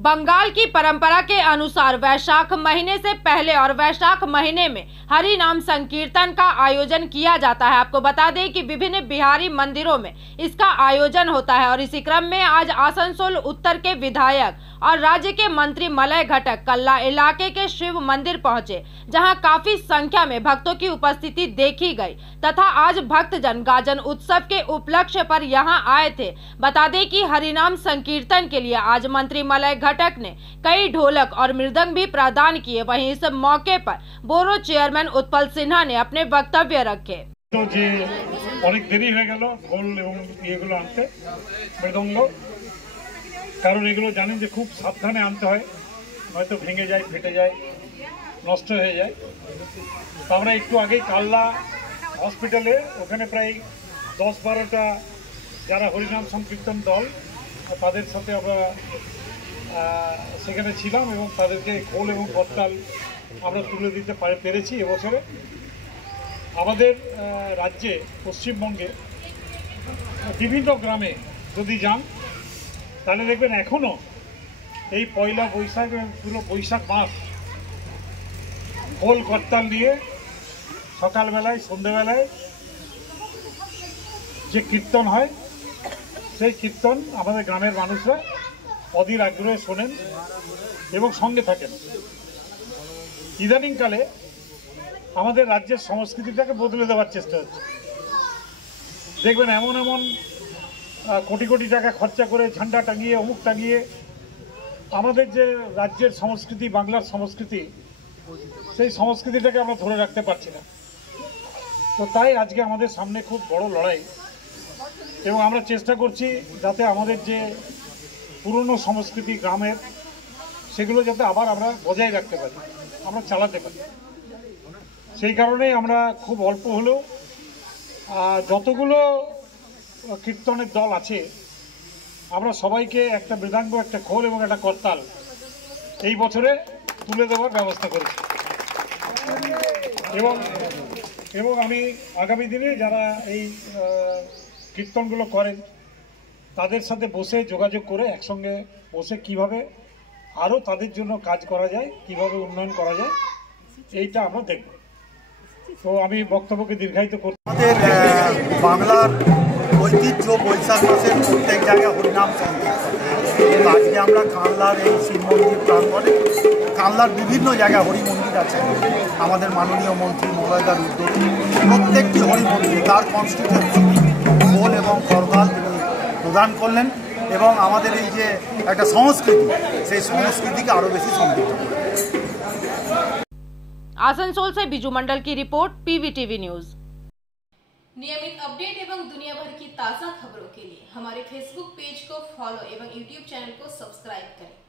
बंगाल की परंपरा के अनुसार वैशाख महीने से पहले और वैशाख महीने में हरि नाम संकीर्तन का आयोजन किया जाता है। आपको बता दें कि विभिन्न बिहारी मंदिरों में इसका आयोजन होता है और इसी क्रम में आज आसनसोल उत्तर के विधायक और राज्य के मंत्री मलय घटक कल्ला इलाके के शिव मंदिर पहुंचे, जहां काफी संख्या में भक्तों की उपस्थिति देखी गई तथा आज भक्तजन गाजन उत्सव के उपलक्ष्य पर यहां आए थे। बता दें कि हरिनाम संकीर्तन के लिए आज मंत्री मलय घटक ने कई ढोलक और मृदंग भी प्रदान किए। वहीं इस मौके पर बोरो चेयरमैन उत्पल सिन्हा ने अपने वक्तव्य रखे। तो जे অনেক দেরি হয়ে গেল ঢোল এবং এগুলো আনতে মৃদঙ্গ, কারণ এগুলো জানেন যে খুব সাবধানে আনতে হয়, হয়তো ভেঙে যায়, ফেটে যায়, নষ্ট হয়ে যায়। তো আমরা একটু আগেই কাল্লা হসপিটালে ওখানে প্রায় 10-12টা যারা হরিনাম সংকীর্তন দল তাদের সাথে আমরা সেখানে ছিলাম এবং তাদেরকে খোল এবং করতাল আমরা তুলে দিতে পেরেছি। এবছরে আমাদের রাজ্যে পশ্চিমবঙ্গে বিভিন্ন গ্রামে যদি যান তাহলে দেখবেন এখনও এই পয়লা বৈশাখ এবং পুরো বৈশাখ মাস খোল করতাল নিয়ে সকালবেলায় সন্ধ্যেবেলায় যে কীর্তন হয় সেই কীর্তন আমাদের গ্রামের মানুষরা অধীর আগ্রহে শোনেন এবং সঙ্গে থাকেন। ইদানিংকালে আমাদের রাজ্যের সংস্কৃতিটাকে বদলে দেওয়ার চেষ্টা হচ্ছে। দেখবেন এমন এমন কোটি কোটি টাকা খরচা করে ঝান্ডা টাঙিয়ে অমুক টাঙিয়ে আমাদের যে রাজ্যের সংস্কৃতি, বাংলার সংস্কৃতি, সেই সংস্কৃতিটাকে আমরা ধরে রাখতে পারছি না। তো তাই আজকে আমাদের সামনে খুব বড় লড়াই এবং আমরা চেষ্টা করছি যাতে আমাদের যে পুরনো সংস্কৃতি গ্রামের সেগুলো যাতে আবার আমরা বজায় রাখতে পারি, আমরা চালাতে পারি। সেই কারণেই আমরা খুব অল্প হলেও যতগুলো কীর্তনের দল আছে আমরা সবাইকে একটা মৃদঙ্গ, একটা খোল এবং একটা করতাল এই বছরে তুলে দেওয়ার ব্যবস্থা করেছি এবং আমি আগামী দিনে যারা এই কীর্তনগুলো করেন তাদের সাথে বসে যোগাযোগ করে একসঙ্গে বসে কিভাবে আরও তাদের জন্য কাজ করা যায়, কিভাবে উন্নয়ন করা যায়, এইটা আমরা দেখব। তো আমি বক্তব্যকে দীর্ঘায়িত করতে আমাদের বাংলার ঐতিহ্য বৈশাখ মাসের প্রত্যেক জায়গায় হরিনাম সংকীর্তন। আজকে আমরা কানলার এই শিব মন্দির প্রাঙ্গণে, কানলার বিভিন্ন জায়গায় হরি মন্দির আছে, আমাদের মাননীয় মন্ত্রী মলয়দার উদ্যোগে প্রত্যেকটি হরি মন্দিরে তার কনস্টিটিউয়েন্সি খোল এবং করতাল তিনি প্রদান করলেন এবং আমাদের এই যে একটা সংস্কৃতি, সেই সংস্কৃতিকে আরও বেশি সমৃদ্ধ করলেন। आसनसोल से बिजू मंडल की रिपोर्ट, PVTV न्यूज। नियमित अपडेट एवं दुनिया भर की ताज़ा खबरों के लिए हमारे फेसबुक पेज को फॉलो एवं यूट्यूब चैनल को सब्सक्राइब करें।